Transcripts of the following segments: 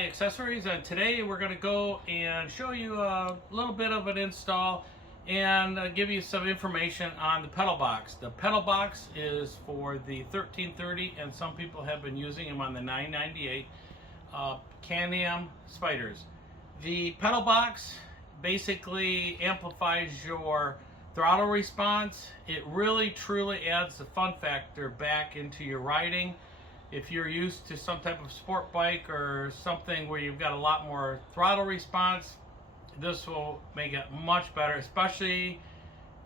My Accessories, and today we're going to go and show you a little bit of an install and give you some information on the PedalBox. The PedalBox is for the 1330, and some people have been using them on the 998 Can-Am Spyders. The PedalBox basically amplifies your throttle response. It really truly adds the fun factor back into your riding. If you're used to some type of sport bike or something where you've got a lot more throttle response, this will make it much better, especially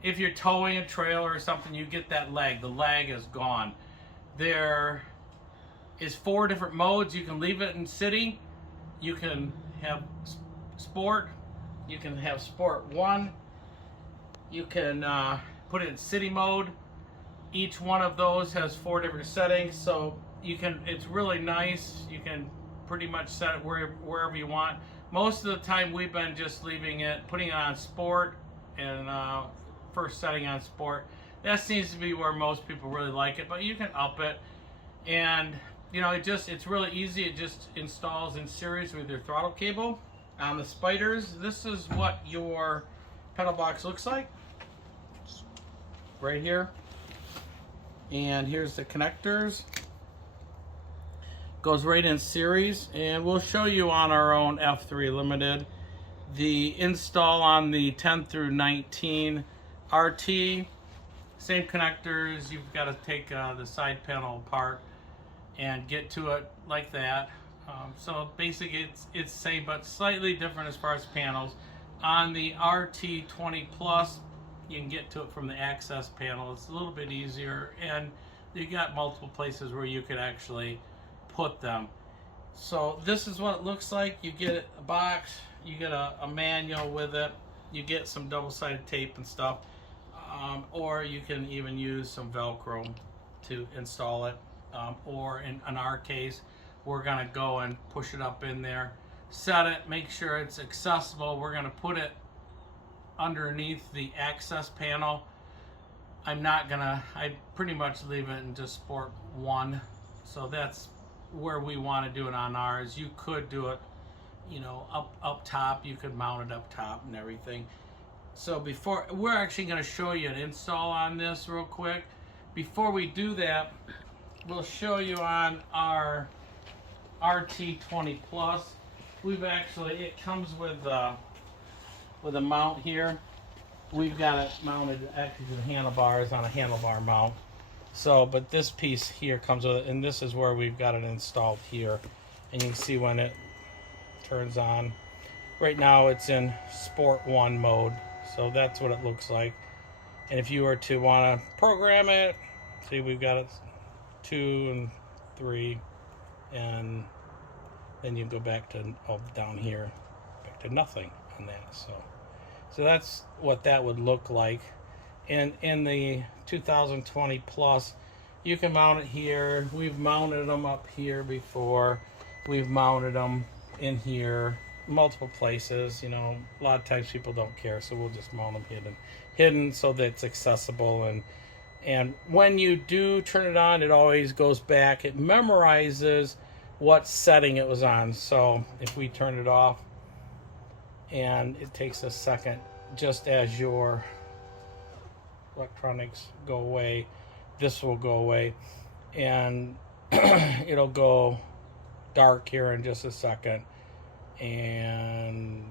if you're towing a trailer or something. You get that lag. The lag is gone. There is 4 different modes. You can leave it in city. You can have sport. You can have sport 1. You can put it in city mode. Each one of those has 4 different settings, so you can, it's really nice. You can pretty much set it wherever you want. Most of the time we've been just leaving it, putting it on sport, and first setting on sport. That seems to be where most people really like it, but you can up it. And you know, it's really easy. It just installs in series with your throttle cable. On the Spyders, this is what your PedalBox looks like. Right here. And here's the connectors. Goes right in series, and we'll show you on our own F3 Limited the install on the 10 through 19 RT. Same connectors. You've got to take the side panel apart and get to it like that. So basically it's the same but slightly different as far as panels. On the RT20 Plus, you can get to it from the access panel. It's a little bit easier, and you got multiple places where you could actually put them. So this is what it looks like. You get a box, you get a manual with it, you get some double-sided tape and stuff, or you can even use some Velcro to install it, or in our case, we're gonna go and push it up in there, set it, make sure it's accessible. We're gonna put it underneath the access panel. I pretty much leave it in just sport 1. So that's where we want to do it on ours. You could do it, you know, up top. You could mount it up top and everything. So before, we're actually going to show you an install on this real quick. Before we do that, we'll show you on our RT20 Plus. We've actually, it comes with a mount here. We've got it mounted actually to the handlebars on a handlebar mount. So, but this piece here comes with it, and this is where we've got it installed here. And you can see when it turns on. Right now it's in Sport 1 mode, so that's what it looks like. And if you were to want to program it, see, we've got it 2 and 3, and then you go back to down here, back to nothing on that. So that's what that would look like. And in the 2020 Plus, you can mount it here. We've mounted them up here before. We've mounted them in here, multiple places. You know, a lot of times people don't care, so we'll just mount them hidden so that it's accessible. And when you do turn it on, it always goes back. It memorizes what setting it was on. So if we turn it off, and it takes a second, just as your electronics go away, this will go away, and it'll go dark here in just a second, and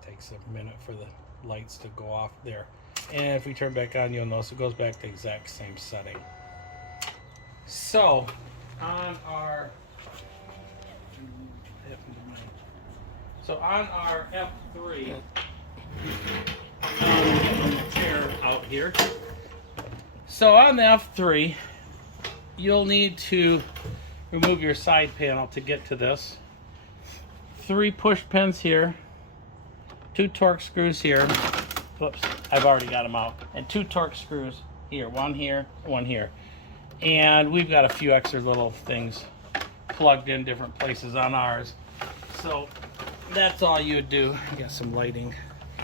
it takes a minute for the lights to go off there. And if we turn back on, you'll notice it goes back to the exact same setting. So on our F3, chair out here. So on the F3, you'll need to remove your side panel to get to this. 3 push pins here, 2 torque screws here. Whoops, I've already got them out. And 2 torque screws here, 1 here, 1 here. And we've got a few extra little things plugged in different places on ours. So that's all you would do. You got some lighting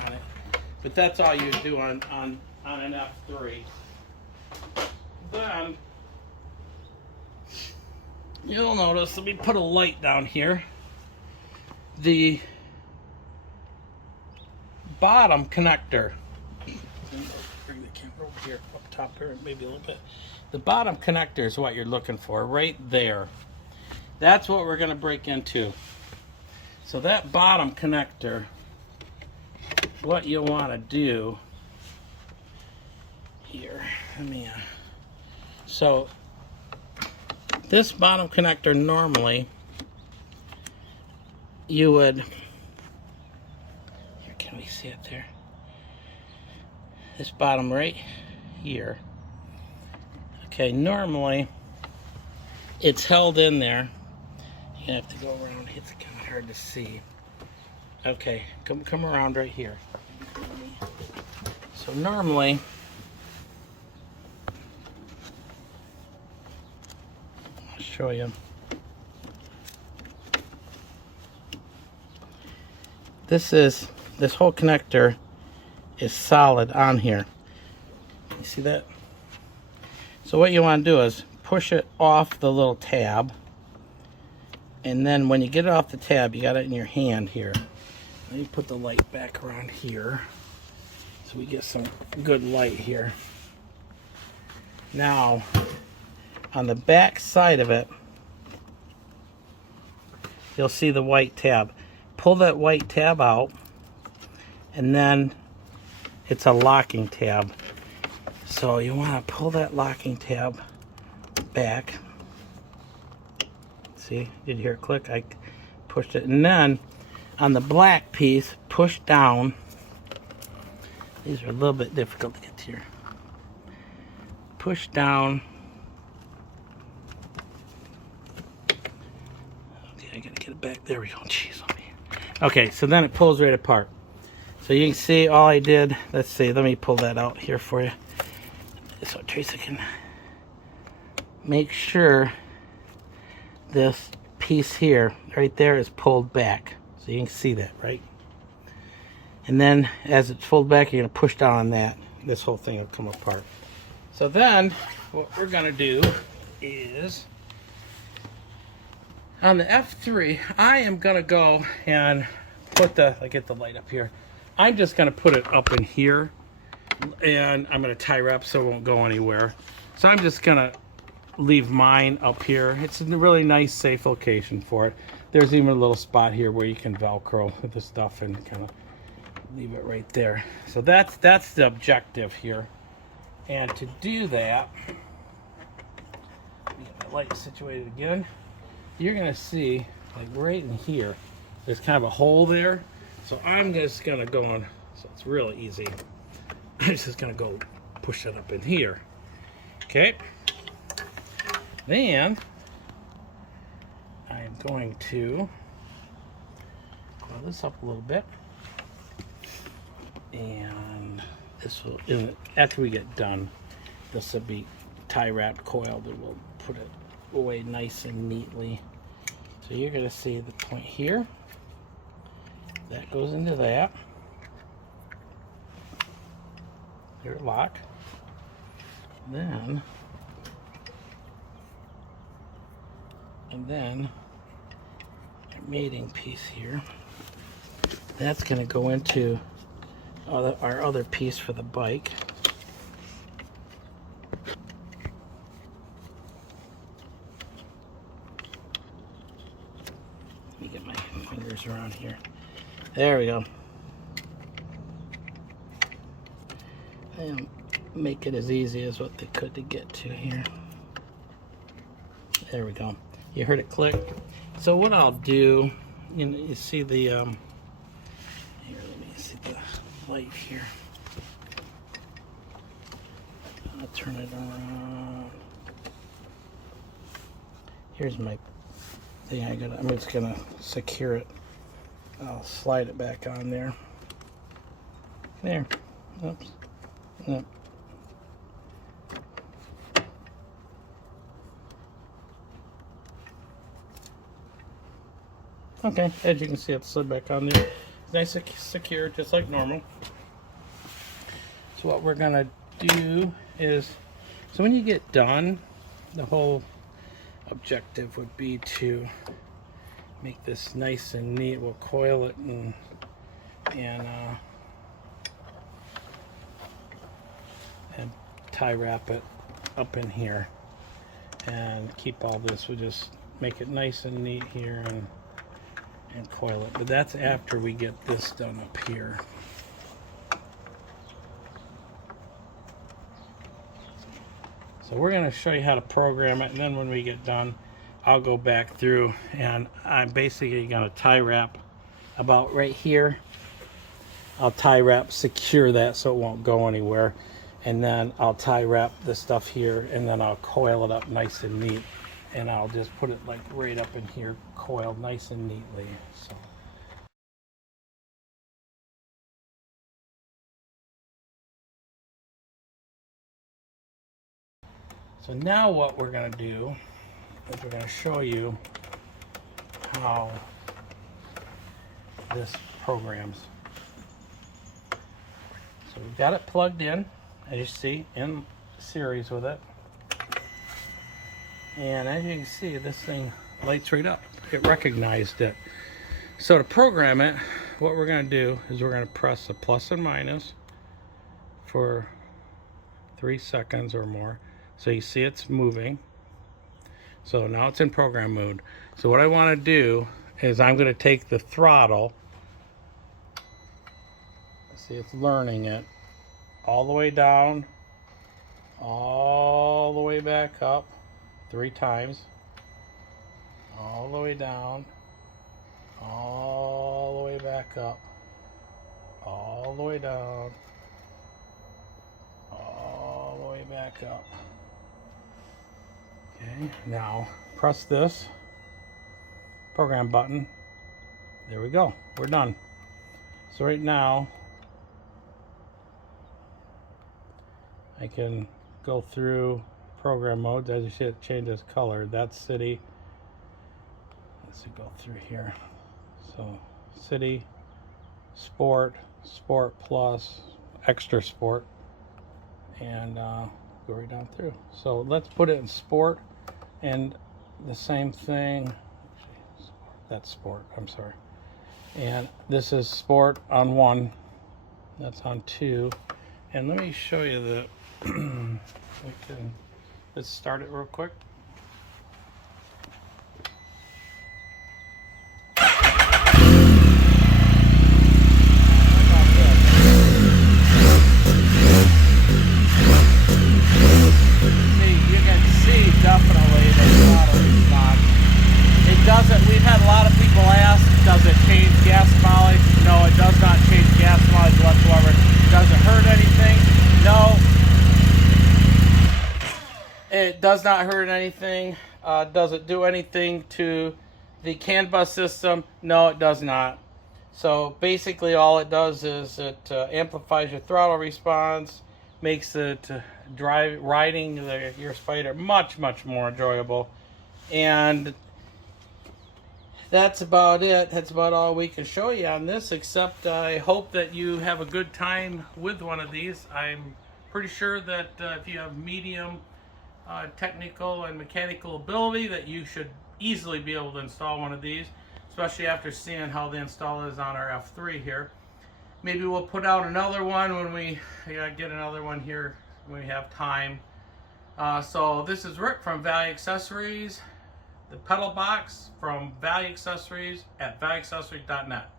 on it. But that's all you do on an F3. Then you'll notice, let me put a light down here. the bottom connector. Bring the camera over here, up top here, maybe a little bit. The bottom connector is what you're looking for, right there. That's what we're going to break into. So that bottom connector, what you want to do here, so this bottom connector, normally you would, here, can we see it there? This bottom right here. Okay, normally it's held in there. You have to go around. It's kind of hard to see. Okay, come around right here. So normally, I'll show you. This whole connector is solid on here. You see that? So what you want to do is push it off the little tab, and then when you get it off the tab, you got it in your hand here. Let me put the light back around here so we get some good light here. Now, on the back side of it, you'll see the white tab. Pull that white tab out, and then it's a locking tab. So you want to pull that locking tab back. See, did you hear it click? I pushed it, and then on the black piece, push down. These are a little bit difficult to get to here. Push down. Okay, I gotta get it back. There we go. Jeez, on me. Okay, so then it pulls right apart. So you can see all I did. Let's see. Let me pull that out here for you, so Teresa can make sure this piece here, right there, is pulled back. So you can see that, right? And then as it's pulled back, you're going to push down on that. This whole thing will come apart. So then what we're going to do is, on the F3, I am going to go and put I get the light up here. I'm just going to put it up in here, and I'm going to tie wrap so it won't go anywhere. So I'm just going to leave mine up here. It's a really nice, safe location for it. There's even a little spot here where you can Velcro the stuff and kind of leave it right there. So that's the objective here. And to do that, let me get my light situated again. You're going to see, like right in here, there's kind of a hole there. So I'm just going to go on, so it's really easy. I'm just going to go push it up in here. Okay. Then I am going to coil this up a little bit, and this will, after we get done, this will be tie wrapped, coiled, and we'll put it away nice and neatly. So you're going to see the point here. That goes into that. Here, lock. Then your mating piece here. That's going to go into our other piece for the bike. Let me get my fingers around here. There we go. And make it as easy as what they could to get to here. There we go. You heard it click. So what I'll do, you see the here, let me see the light here. I'll turn it around. Here's my thing. I'm just gonna secure it. I'll slide it back on there. There. Oops. Nope. Okay, as you can see, it's slid back on there. It's nice and secure, just like normal. So what we're gonna do is, so when you get done, the whole objective would be to make this nice and neat. We'll coil it and tie wrap it up in here and keep all this. We'll just make it nice and neat here and coil it. But that's after we get this done up here. So we're going to show you how to program it, and then when we get done, I'll go back through and I'm basically going to tie wrap about right here. I'll tie wrap, secure that so it won't go anywhere, and then I'll tie wrap the stuff here, and then I'll coil it up nice and neat, and I'll just put it like right up in here, coiled nice and neatly. So now what we're going to do is we're going to show you how this programs. So we've got it plugged in, as you see, in series with it. And as you can see, this thing lights right up. It recognized it. So to program it, what we're going to do is we're going to press the plus and minus for 3 seconds or more. So you see it's moving. So now it's in program mode. So what I want to do is I'm going to take the throttle. See, it's learning it all the way down, all the way back up 3 times, all the way down, all the way back up, all the way down, all the way back up. Okay, now press this program button. There we go, we're done. So right now I can go through program modes. As you see, it changes color. That's city. Let's go through here. So city, sport, sport plus, extra sport, and go right down through. So let's put it in sport, and the same thing. That's sport, I'm sorry. And this is sport on 1. That's on 2. And let me show you the let's start it real quick. Definitely there's a lot of response. It doesn't, we've had a lot of people ask, does it change gas mileage? No, it does not change gas mileage whatsoever. Does it hurt anything? No. It does not hurt anything. Does it do anything to the CAN bus system? No, it does not. So basically all it does is it amplifies your throttle response, makes it riding your Spyder much more enjoyable, and that's about it. That's about all we can show you on this, except I hope that you have a good time with one of these. I'm pretty sure that if you have medium technical and mechanical ability, that you should easily be able to install one of these, especially after seeing how the install is on our F3 here. Maybe we'll put out another one when we get another one here when we have time. So this is Rick from Value Accessories, the PedalBox from Value Accessories at valueaccessories.net.